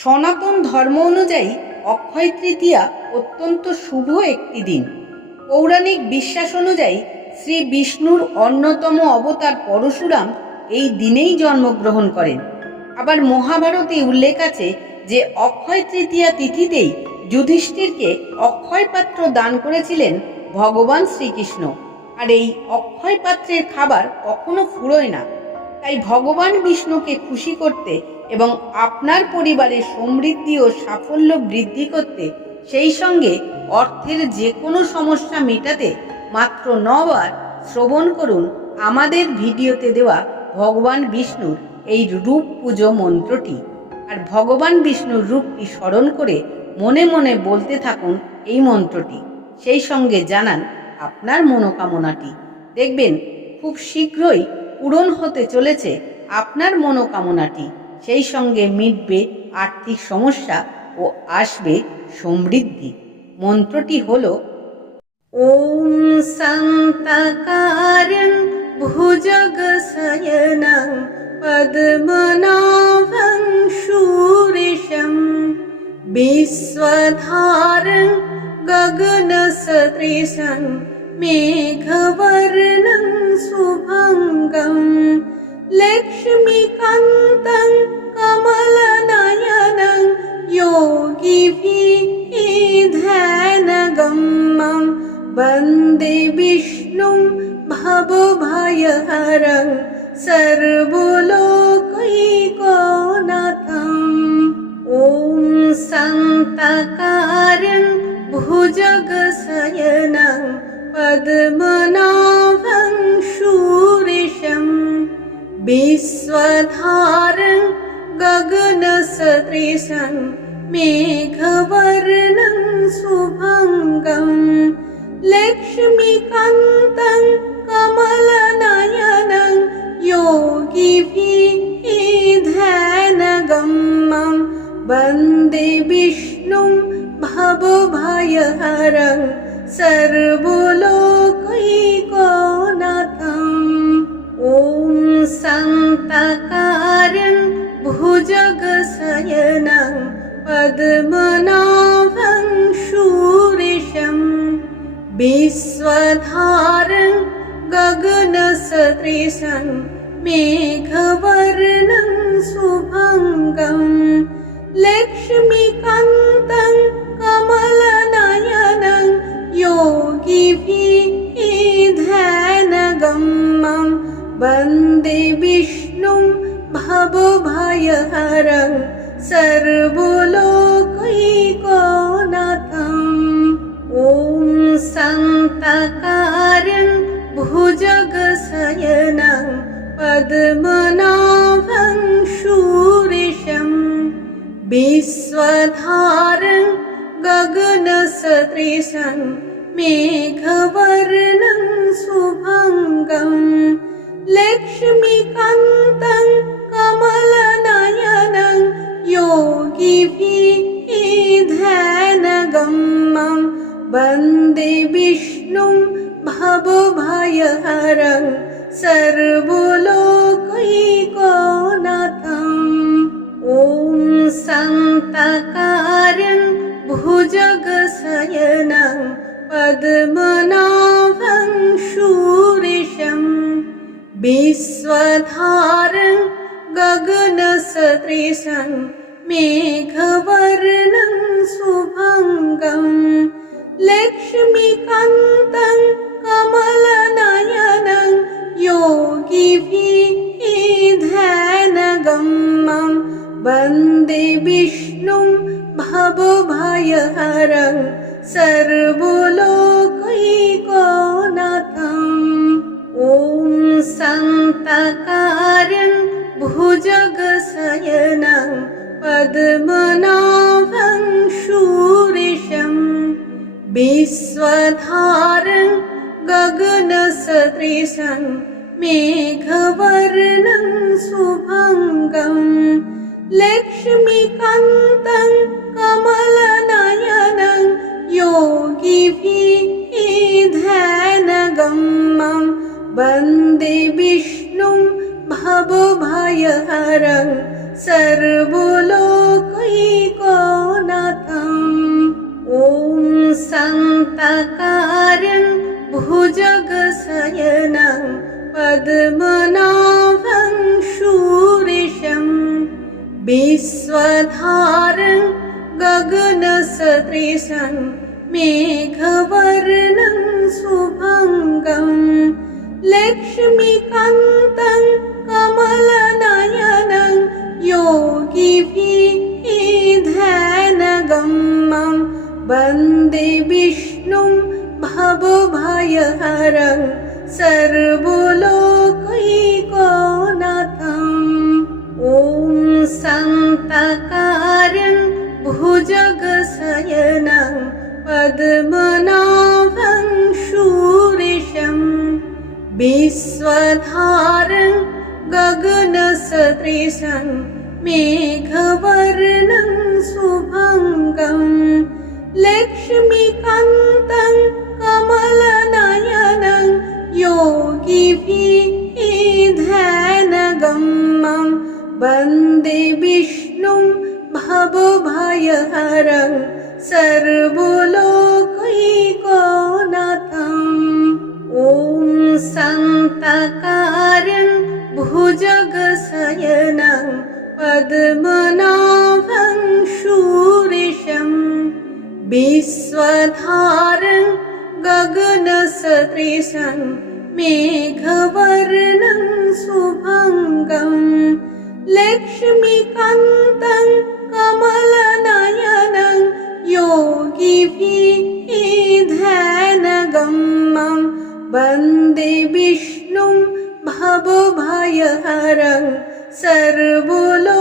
সনাতন ধর্ম অনুযায়ী অক্ষয় তৃতীয়া অত্যন্ত শুভ একটি দিন। পৌরাণিক বিশ্বাস অনুযায়ী শ্রী বিষ্ণুর অন্যতম অবতার পরশুরাম এই দিনেই জন্মগ্রহণ করেন। আবার মহাভারতে উল্লেখ আছে যে অক্ষয় তৃতীয়া তিথিতেই যুধিষ্ঠিরকে অক্ষয় পাত্র দান করেছিলেন ভগবান শ্রীকৃষ্ণ। আর এই অক্ষয় পাত্রের খাবার কখনো ফুরোয় না। তাই ভগবান বিষ্ণুকে খুশি করতে এবং আপনার পরিবারের সমৃদ্ধি ও সাফল্য বৃদ্ধি করতে সেই সঙ্গে অর্থের যে কোনো সমস্যা মেটাতে মাত্র নবার শ্রবণ করুন আমাদের ভিডিওতে দেওয়া ভগবান বিষ্ণুর এই রূপ পুজো মন্ত্রটি। আর ভগবান বিষ্ণুর রূপটি স্মরণ করে মনে মনে বলতে থাকুন এই মন্ত্রটি। সেই সঙ্গে জানান আপনার মনোকামনাটি। দেখবেন, খুব শীঘ্রই পূরণ হতে চলেছে আপনার মনোকামনাটি। সেই সঙ্গে মিটবে আর্থিক সমস্যা ও আসবে সমৃদ্ধি। মন্ত্রটি হল, ওম সন্তকারণ ভুজগ শয়নং পদ্মনাভং শূরিশম বিশ্বধারং গগন সদৃশং মেঘবর্ণং শুভঙ্গম लक्ष्मीकान्तं कमलनयनं योगिभिः ध्यानगम्यं वन्दे विष्णुं भवभयहरं सर्वलोकैकोनाथम्। ॐ सन्तकारं भुजगशयनं पद्मनाभं शूरिशं विश्वधारं गगनसदृशं मेघवर्णं शुभङ्गं लक्ष्मीकान्तं कमलनयनं योगिभिः ध्यानगम्यं वन्दे विष्णुं भवभयहरं सर्वलोकैकोनाथम् पद्मनाभं शूरिशं विश्वधारं गगनसदृशं मेघवर्णं शुभङ्गं लक्ष्मीकान्तं कमलनयनं योगिभिः ध्यानगम्यं वन्दे विष्णुं भवभयहरं सर्वलोकैकोनाथम्। ॐ सन्तकारं भुजगशयनं पद्मनाभं शूरिशं विश्वधारं गगनसदृशं मेघवर्णं शुभङ्गं लक्ष्मीकान्तं कमलनयनं योगिभिः ध्यानगम्यं वन्दे विष्णुं भवभयहरं सर्वलोकैकोनाथम्। ॐ सन्तकारं भुजगशयनं पद्मनाभं शूरिशं विश्वधारं मेघवर्णं शुभङ्गं लक्ष्मीकान्तं कमलनयनं योगिभिः ध्यानगम्यं वन्दे विष्णुं भवभयहरं सर्वलोकैकोनाथम् ॐ सन्तकारं भुजगशयनं पद्मनाभं शूरिशं विश्वधारं गगनसदृशं मेघवर्णं शुभङ्गं लक्ष्मीकान्तं कमलनयनं योगिभिः ध्यानगम्यं वन्दे महबुभाय बुभयहरं सर्वुलोकैको ॐ सन्तकार्यं भुजगशयनं पद्मनाभं शूरिशं विश्वधारं गगनसदृशं मेघवर्णं शुभङ्गम्। लक्ष्मीकान्तम् कमलनयनं योगिभिः ध्यानगमं वन्दे विष्णुं भवभयहरं सर्वलोकैकोनाथम्। ॐ सन्तकारं भुजगशयनं पद्मनाभं शूरिशम् विश्वधारं गगनसदृशं मेघवर्णं शुभङ्गम् लक्ष्मीकान्तं कमलनयनं योगिभिः ध्यानगमं वंदे विष्णुं भवभयहरं सर्वलोकैकोनाथम् ॐ सन्तकारं भुजगशयनं पद्मनाभं शूरिशम् विश्वधारं गगनसदृशं मेघवर्णं शुभङ्गम् लक्ष्मीकान्तं कमलनयनं योगिभिः ध्यानगमं वन्दे विष्णुं भवभयहरं सर्वलोकैकोनाथम्